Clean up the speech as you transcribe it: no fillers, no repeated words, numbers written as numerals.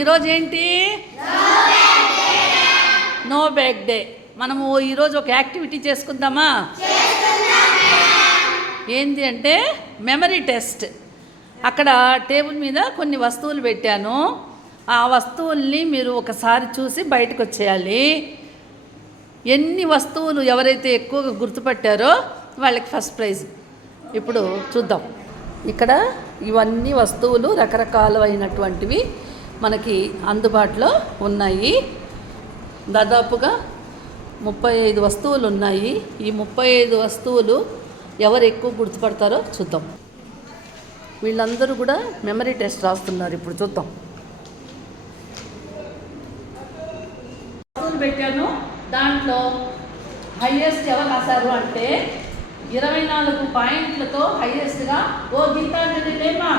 ఈరోజు ఏంటి? No bag day. మనము ఈరోజు ఒక యాక్టివిటీ చేసుకుందామా? ఏంటి అంటే మెమరీ టెస్ట్. అక్కడ టేబుల్ మీద కొన్ని వస్తువులు పెట్టాను. ఆ వస్తువుల్ని మీరు ఒకసారి చూసి బయటకు వచ్చేయాలి. ఎన్ని వస్తువులు ఎవరైతే ఎక్కువగా గుర్తుపట్టారో వాళ్ళకి ఫస్ట్ ప్రైజ్. ఇప్పుడు చూద్దాం. ఇక్కడ ఇవన్నీ వస్తువులు రకరకాలైనటువంటివి మనకి అందుబాటులో ఉన్నాయి. దాదాపుగా 35 వస్తువులు ఉన్నాయి. ఈ 35 వస్తువులు ఎవరు ఎక్కువ గుర్తుపడతారో చూద్దాం. వీళ్ళందరూ కూడా మెమరీ టెస్ట్ రాస్తున్నారు. ఇప్పుడు చూద్దాం. వస్తువులు పెట్టాను. దాంట్లో హైయెస్ట్ ఎవరు రాశారు అంటే 24 పాయింట్లతో హైయెస్ట్గా ఓ గీతాంజలి లేమా